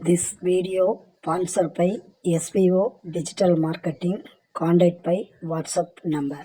This video sponsored by SVO Digital Marketing. Contact by WhatsApp number.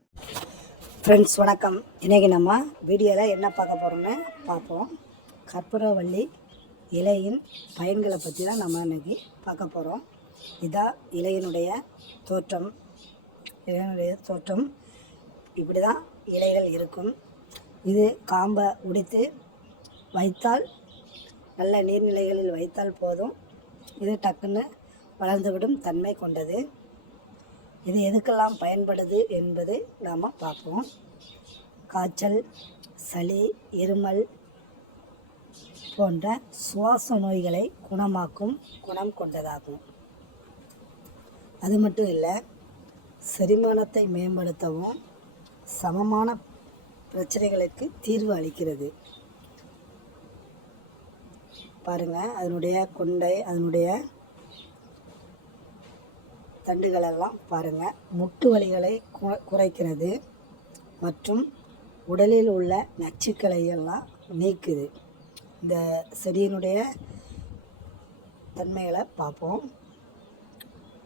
Friends வணக்கம். இன்றைக்கி நம்ம வீடியோவில் என்ன பார்க்க போகிறோம்னு பார்ப்போம். கற்பூரவள்ளி இலையின் பயன்களை பற்றி தான் நம்ம இன்றைக்கி பார்க்க போகிறோம் இதான் இலையினுடைய தோற்றம் இலையினுடைய தோற்றம் இப்படி தான் இலைகள் இருக்கும். இது காம்பை உடித்து வைத்தால் நல்ல நீர்நிலைகளில் வைத்தால் போதும். இது டக்குன்னு வளர்ந்துவிடும் தன்மை கொண்டது. இது எதுக்கெல்லாம் பயன்படுது என்பதை நாம் பார்ப்போம். காய்ச்சல் சளி இருமல் போன்ற சுவாச நோய்களை குணமாக்கும் குணம் கொண்டதாகும். அது மட்டும் இல்லை செரிமானத்தை மேம்படுத்தவும் சமமான பிரச்சனைகளுக்கு தீர்வு அளிக்கிறது. பாருங்கள் அதனுடைய கொண்டை அதனுடைய தண்டுகளெல்லாம் பாருங்கள் முட்டு வலிகளை குறைக்கிறது மற்றும் உடலில் உள்ள நச்சுக்களை எல்லாம் நீக்குது. இந்த செடியினுடைய தன்மைகளை பார்ப்போம்.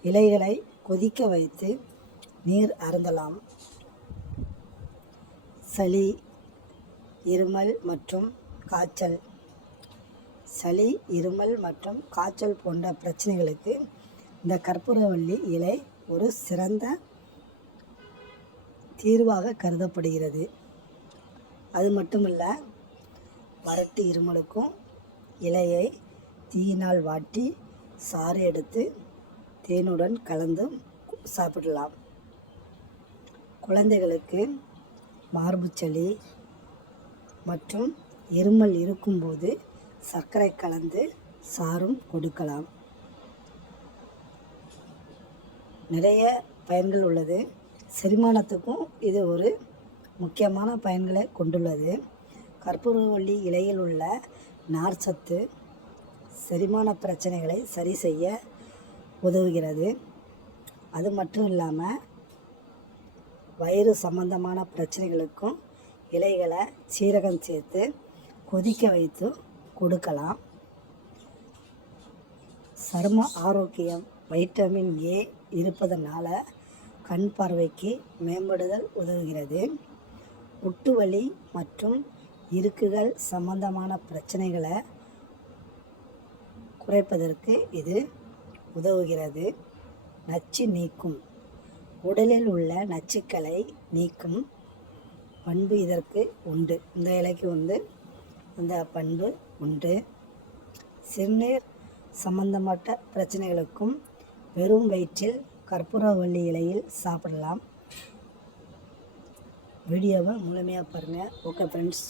இலைகளை கொதிக்க வைத்து நீர் அருந்தலாம். சளி இருமல் மற்றும் காய்ச்சல். சளி இருமல் மற்றும் காய்ச்சல் போன்ற பிரச்சனைகளுக்கு இந்த கற்பூரவள்ளி இலை ஒரு சிறந்த தீர்வாக கருதப்படுகிறது. அது மட்டுமல்ல வறட்டு இருமலுக்கும் இலையை தீயினால் வாட்டி சாறு எடுத்து தேனுடன் கலந்து சாப்பிடலாம். குழந்தைகளுக்கு மார்புச்சளி மற்றும் இருமல் இருக்கும்போது சர்க்கரை கலந்து சாறும் கொடுக்கலாம். நிறைய பயன்கள் உள்ளது. செரிமானத்துக்கும் இது ஒரு முக்கியமான பயன்களை கொண்டுள்ளது. கற்பூரவள்ளி இலையில் உள்ள நார்ச்சத்து செரிமான பிரச்சனைகளை சரி செய்ய உதவுகிறது. அது மட்டும் இல்லாமல் வயிறு சம்பந்தமான பிரச்சனைகளுக்கும் இலைகளை சீரகம் சேர்த்து கொதிக்க வைத்து கொடுக்கலாம். சரும ஆரோக்கியம் வைட்டமின் ஏ இருப்பதனால் கண் பார்வைக்கு மேம்படுதல் உதவுகிறது. முட்டு வலி மற்றும் இருக்குகள் சம்பந்தமான பிரச்சனைகளை குறைப்பதற்கு இது உதவுகிறது. நச்சு நீக்கும். உடலில் உள்ள நச்சுக்களை நீக்கும் பண்பு இதற்கு உண்டு. இந்த இலைக்கு வந்து அந்த பண்பு உண்டு. சிறுநீர் சம்பந்தப்பட்ட பிரச்சனைகளுக்கும் வெறும் வயிற்றில் கற்பூரவள்ளி இலையில் சாப்பிடலாம். வீடியோவை முழுமையாக பாருங்கள் ஓகே ஃப்ரெண்ட்ஸ்